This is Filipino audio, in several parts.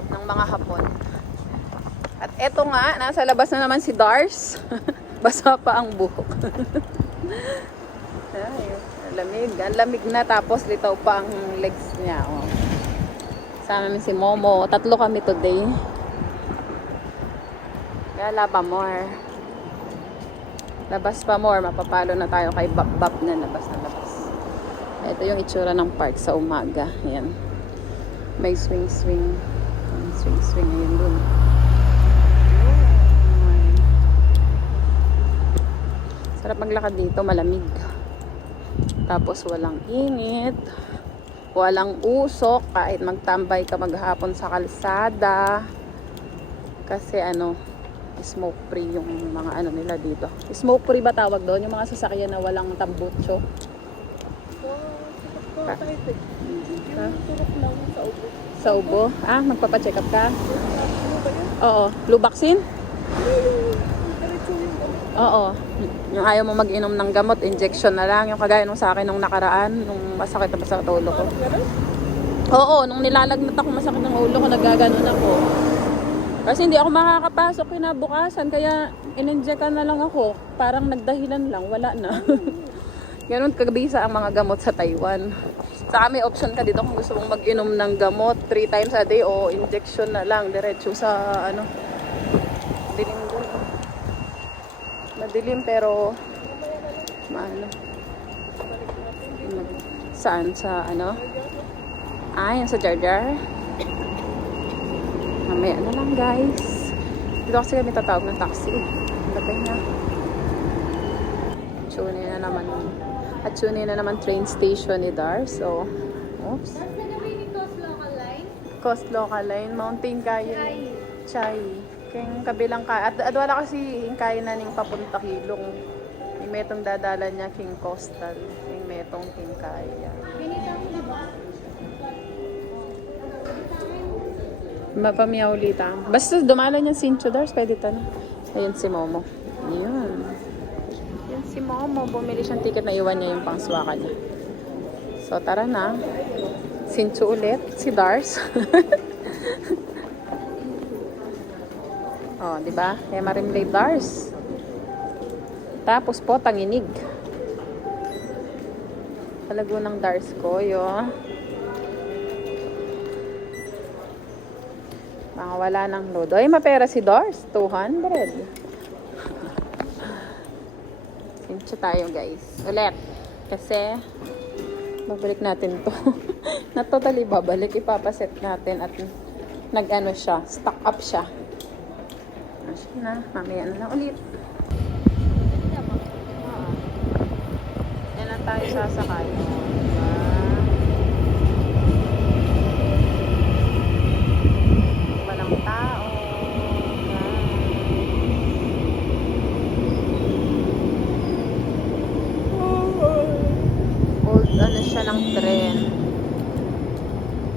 dito ng mga Hapon. At eto nga, nasa labas na naman si Dars. Basa pa ang buhok. Ay, lamig. Ang lamig na, tapos litaw pa ang legs niya. Oh. Sama namin si Momo. 3 kami today. Kaya laba more. Labas pa more. Mapapalo na tayo kay Bap na labas na labas. Ito yung itsura ng park sa umaga. Ayan. May swing-swing. Swing-swing. Ayan dun. Sarap maglakad dito. Malamig. Tapos walang init. Walang usok. Kahit magtambay ka maghapon sa kalsada. Kasi smoke free yung mga nila dito. Smoke free ba tawag doon? Yung mga sasakyan na walang tambutso. Sa ubo? Ah, magpapacheck up ka? Oo. Flu vaccine? Oo. Yung ayaw mo mag-inom ng gamot, injection na lang. Yung kagaya nung sa akin nung nakaraan, nung masakit na sa ulo ko. Oo, nung nilalagnat ako masakit ng ulo ko, nagaganon ako. Kasi hindi ako makakapasok kinabukasan, kaya in-injectan na lang ako. Parang nagdahilan lang, wala na. Ganun kabisa ang mga gamot sa Taiwan. Sa may option ka dito kung gusto mong mag-inom ng gamot 3 times a day o injection na lang diretso sa dilim doon. Madilim pero saan sa yan sa Jar Jar. Mamaya na lang guys. Dito kasi kami tatawag ng taxi. Batay na. At tune na naman train station ni Dar. So, oops. Mas nagawin ni Coast Local Line? Coast Local Line, Mountain Kayan. Chai. Kaya kabilang ka. At wala kasi yung kaya na ning papunta Kilong. Yung metong dadala niya King Coastal. Yung metong King Kaya. Binita mo na ba? Mapamiyaw ulit basta dumalan yung Sincho Dars, pwede na. Ayun si Momo. Yun. Yan si Momo. Bumili siyang ticket na iwan niya yung pangswaka niya. So tara na. Sincho ulit. Si Dars. Oh, di ba? Kaya marimlay Dars. Tapos po, tanginig. Talago ng Dars ko, yun. Mga wala ng load. Ay, mapera si Dars. 200. Sincho tayo, guys. Ulit. Kasi, babalik natin to. Na totally babalik. Ipapaset natin at siya. Stock up siya. Asya na. Mamaya na lang ulit. Yan na tayo sasakay. Walang tao. Old siya ng tren.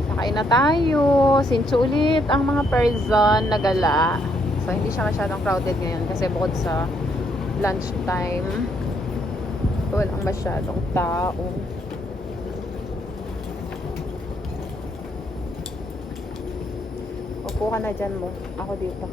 Sakay na tayo. Sincho ulit ang mga person na gala. So, hindi siya masyadong crowded ngayon kasi bukod sa lunch time, walang masyadong tao. Upo ka na dyan mo. Ako dito.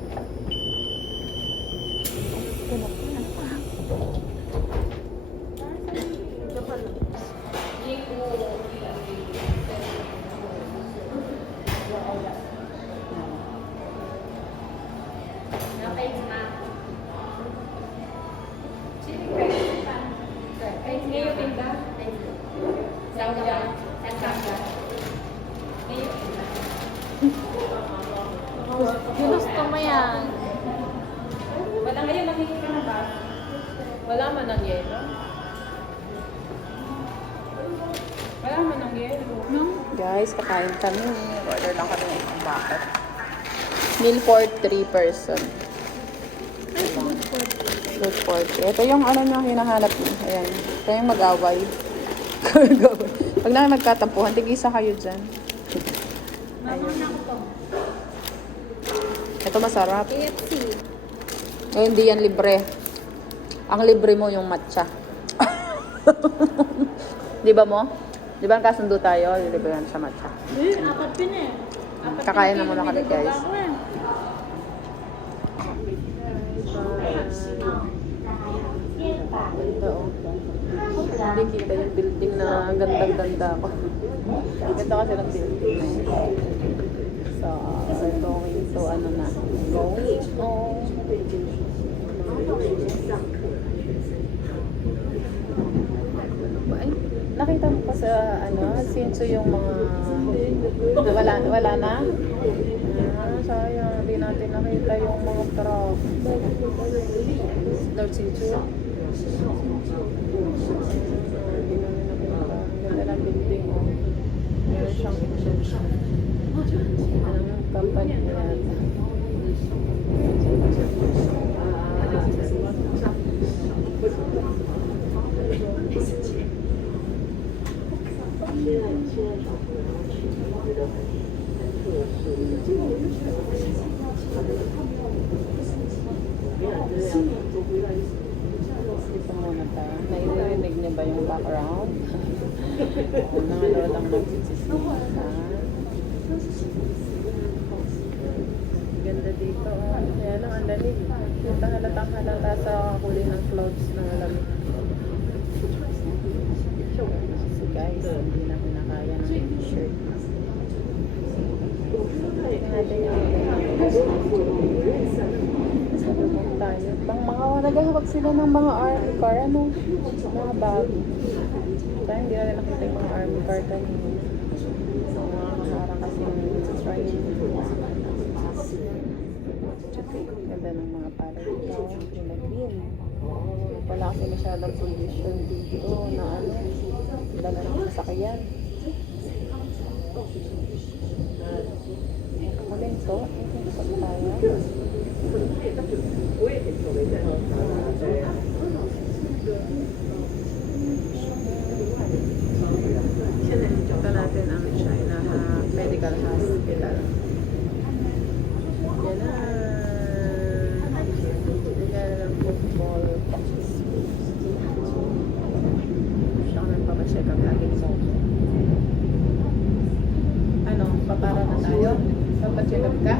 Gusto mo yan. Wala ngayon, nakikita na ba? Wala man ng yelo. Wala man ng yelo. No? Guys, kakain kami. Order lang kami ng isang bucket. Meal for 3 person. Food for 3. Ito yung nyo hinahanap niyo. Ayan. Ito yung mag-away. Pag na magkatampuhan, tig-isa kayo dyan. Ayun. Ito masarap. KFC. Eh, hindi yan libre. Ang libre mo yung matcha. Di ba mo? Di ba kasundo tayo? Libre yan sa matcha. Apat pin eh. Kakain na muna kami, guys. Ganda, oh. Hindi kita yung building na gandang-ganda ko. Ganda kasi ng building. So, we're going to ano na. Going home. Ay, nakita mo pa sa ano, Sinso yung mga wala na? Sayang, hindi natin nakita yung mga truck. Lord Sinso. Ganda ng building, oh. Meron siyang company na yata. Dito muna tayo. Nairinig niya ba yung background? Nangalaw lang nagsisisikan. Ganda dito. Kaya lang ang lamig. Dito halatang halata sa kulay ng clouds na lamig. Si guys, hindi na pinakaya ng t-shirt. Natin yung sabong tayo. Pang mga naghahawak sila ng mga army car. Ano? Mga bago. Tayo hindi na nakita yung mga army car kanina. Mga kaharang kasi train. Ganda ng mga palay dito. Pinag-green. Wala kasi masyadong pollution dito na ano. Dala ng sasakyan. Muling to. Ito tayo. Ito natin ang China Medical Hospital. Yan na. Yan ang football box. Siya kami papacheck up lagi sa ano, papara na tayo? Papacheck up ka?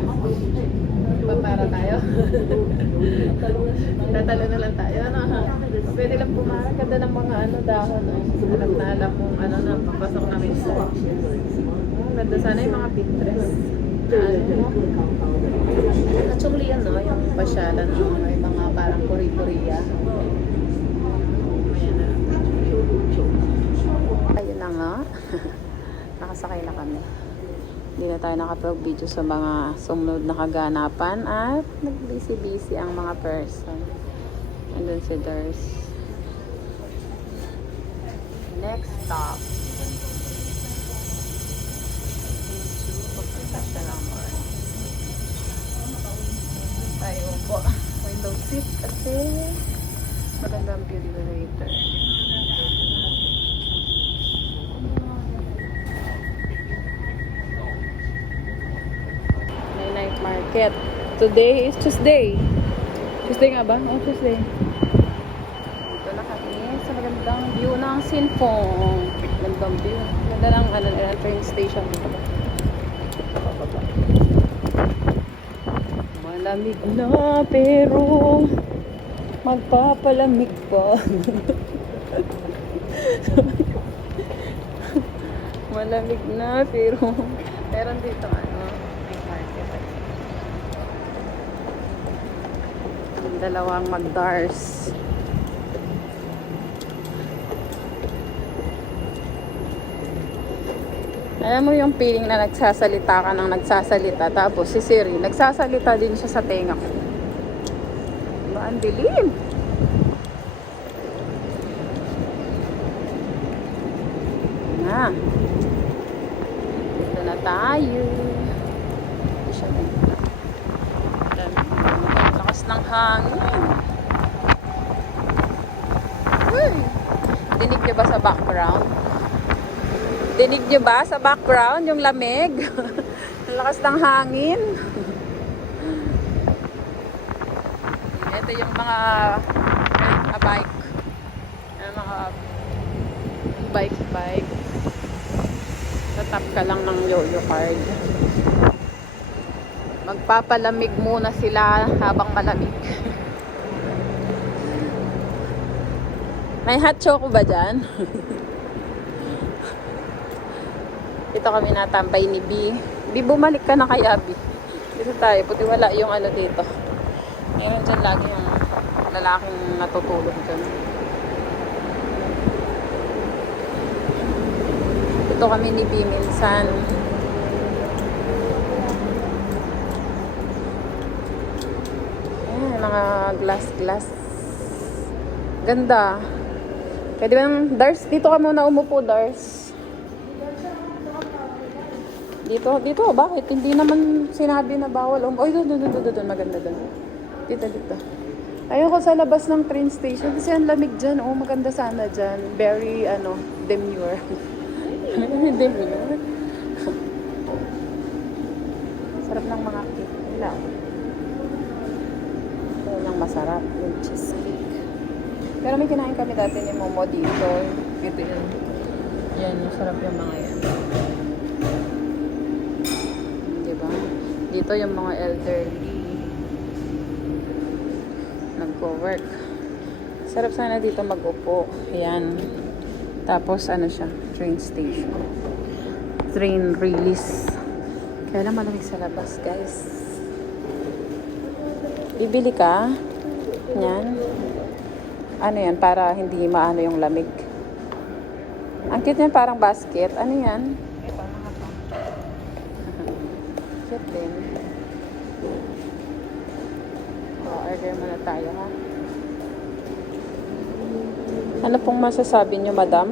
Papara tayo? Tatalo na lang tayo, ano ha? Pwede lang pumara. Ganda ng mga ano dahon, no? Alam na alam kung ano na papasok namin sa ganda sana yung mga Pinterest. Actually yan, no? Yung pasyalan, no? May mga parang Korea. Ayan na. Ayun na nga. Nakasakay na kami. Hindi na tayo nakapag-video sa mga sumunod na kaganapan at nag-busy-busy ang mga person. Andun si Dars. Next stop. Papunta siya lang more. Tayo po. Window seat kasi magandang view dito later. Night market. Today is Tuesday. Tuesday nga ba? Oh, Tuesday. Dito na kami sa magandang view ng Sinfong. Magandang view. Ganda ng train station dito ba? Pababa. Malamig na pero magpapalamig pa. Malamig na pero meron dito ano. Dalawang Magdars. Alam mo yung feeling na nagsasalita ka ng nagsasalita tapos si Siri nagsasalita din siya sa tenga ko. Diba? Ang dilim. Na. Dito na tayo. Hindi siya ganito. Lakas ng hangin. Uy! Dinig niyo ba sa background? Dinig niyo ba sa background yung lamig? Ang lakas ng hangin. Ito yung mga bike. Yung mga bike. Tatap ka lang ng yoyo card. Magpapalamig muna sila habang malamig. May hot choco ba dyan? Dito kami natambay ni B. B, bumalik ka na kay Abby. Dito tayo. Puti wala yung ano dito. Ngayon dyan lagi yung lalaking natutulog dyan. Dito kami ni B minsan. Ayan, mga glass. Ganda. Pwede ba ng Dars? Dito ka muna umupo, Dars. Dito, bakit? Hindi naman sinabi na bawal. Oy, doon. Maganda doon. Dito. Ayoko sa labas ng train station kasi ang lamig dyan. Oh, maganda sana dyan. Very, demure. Demure. Sarap ng mga cake. Wala. Ito yung masarap. Yung cheesecake. Pero may kinain kami dati ni Momo dito. Ito yun. Yan, yung sarap yung mga yan. Diba? Dito yung mga elderly. Nagko-work. Sarap sana dito mag-upo. Yan. Tapos ano siya? Train station. Train release. Kaya lang malamig sa labas, guys. Bibili ka? Yan. Ano yan? Para hindi maano yung lamig. Ang cute yan, parang basket. Ano yan? Ito, mga to. Cute din. Order muna tayo, ha? Ano pong masasabi nyo, madam?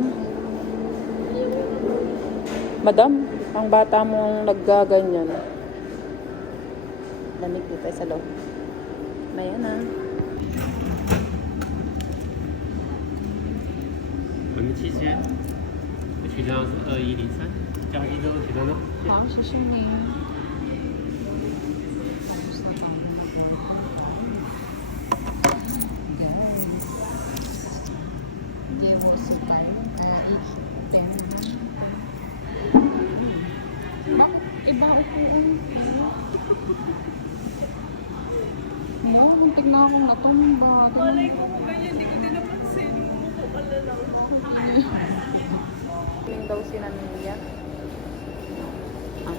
Madam, ang bata mong naggaganyan. Lamig dito sa loob. Mayan, ha? 我们期间取账是2103，加一周取账呢？好，谢谢你。Iba upuan. No, muntik na akong natumba. Malay ko kung ganyan, hindi ko din napansin. Umupo ka na lang. Tingin daw si Namiya.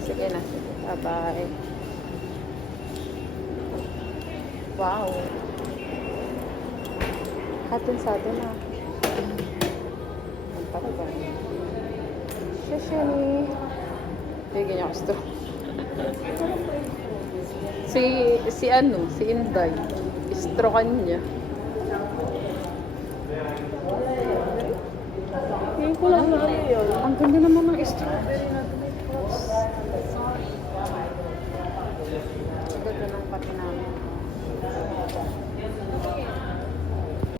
Sige na. Bye-bye. Wow. Hatun sa atin na. Ang talaga. Shishini. Bigyan niya ako straw. si Inday. Istrokan niya. Ngayon ko lang na ano yun. Ang ganda naman ng strawberry.